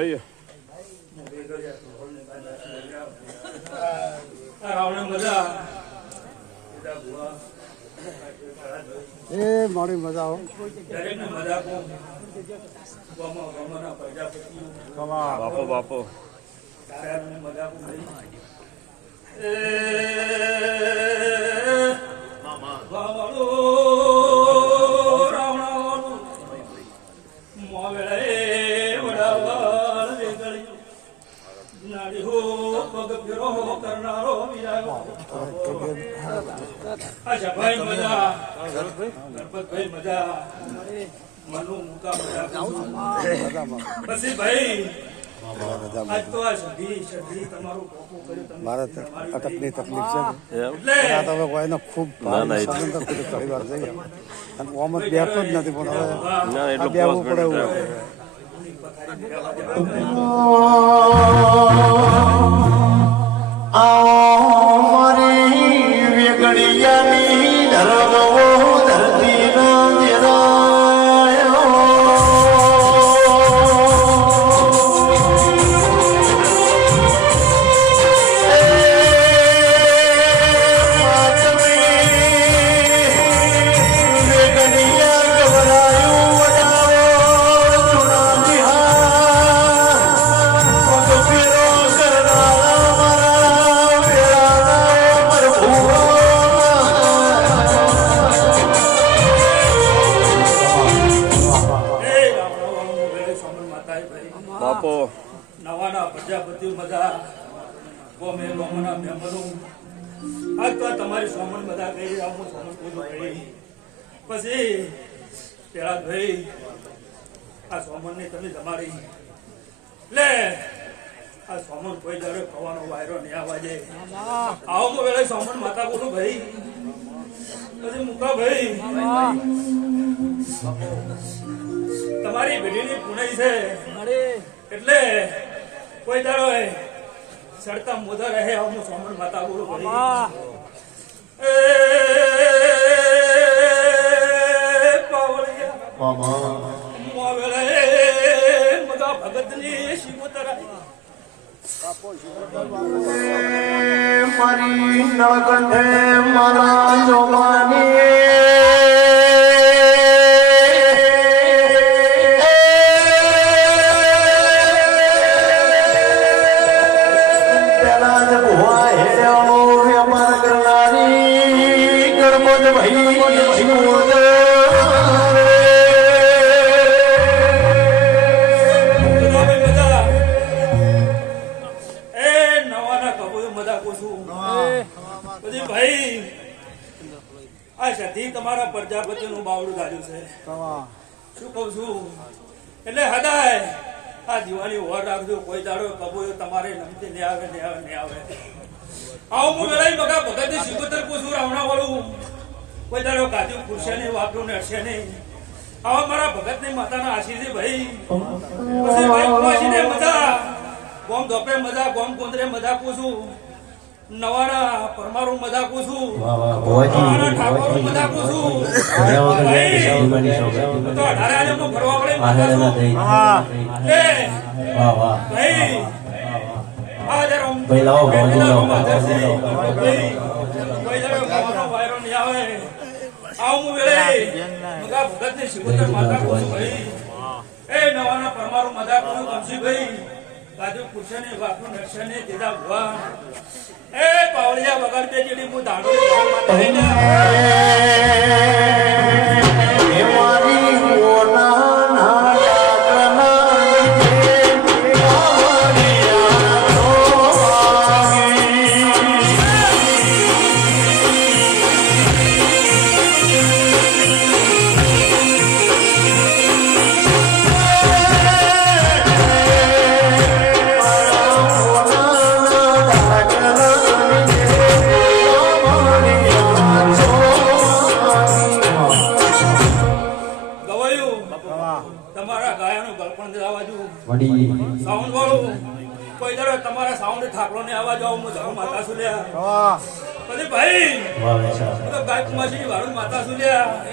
ભાઈ એ મારી મજા આવો બાપો બાપો अच्छा भाई मजा गणपत भाई मजा मनु मुका मजा बस भाई आज तो आ सदी તમારું કોકો કર્યું તમે મારે અટકની તકલીફ છે આ તો કોઈને ખૂબ સાધન તો ઘણી વાર જઈએ અને ઓમ જ બેઠો જ નથી પણ હવે બેહવું પડે એવું બાપો નવાના પ્રજાપતિ મજા ગોમે ગોમના મેમ્બરો આજ તો તમારી સોમન બધા કહી આવું સોમન પૂરું કરી પછી પેલા ભાઈ આ સોમન ને તમે તમારી લે આ સોમન કોઈ દાડે ખવાનો વાયરો નહીં આવવા આવો મો વેળે સોમન માતા બોલું ભાઈ પછી મુકા ભાઈ તમારી બેટીની પુણઈ છે એટલે કોઈ દાડો સડતા મોધા રહે હું સોમન માતા બોલું ભાઈ મગા ભગતની શિવતર મારી નળકંઠે મારા જોવાની તમારા પ્રજાપતિ નું બાવડું ધાર્યું છે શું કઉ છું એટલે હદાય આ દિવાળી ઓર રાખજો કોઈ દાડો કબૂયો તમારે નમતી ને આવે આવું હું વેળાઈ મગા ભગત શિકોતર પૂછું રાવણા વાળું કોઈ દાડો કાધ્યું ખુરશે નહીં વાપરું ને હશે નહીં આવા મારા ભગત ની માતાના આશીષ ભાઈ પછી ભાઈ કુવાસી ને મજા ગોમ ધોપે મજા ગોમ કોંદરે મજા પૂછું નવાના પરમારું મજા પૂછું ઠાકોર મજા પૂછું તો 18 આલમમાં ફરવા વાળી ભાઈ આ જરા ભાઈ લાવો વાયરો નહીં આવે આવું વેળે મગા ભગત ની શિકોતર માતા પૂછું ભાઈ એ નવાના પરમારું મજા પૂછું કમસી ભાઈ કાજુ પૂછે ને વાપરું નરસે ને દીધા ભુવા એ પાવળિયા વગર તે જેડી હું દાડો માતા ને સાઉન્ડ વાળું કોઈ દર તમારા સાઉન્ડ ઠાકરો ને આવા જાવ હું જાઉં માતા સુલ્યા પછી ભાઈ ગાય કુમાસી વાળું માતા સુલ્યા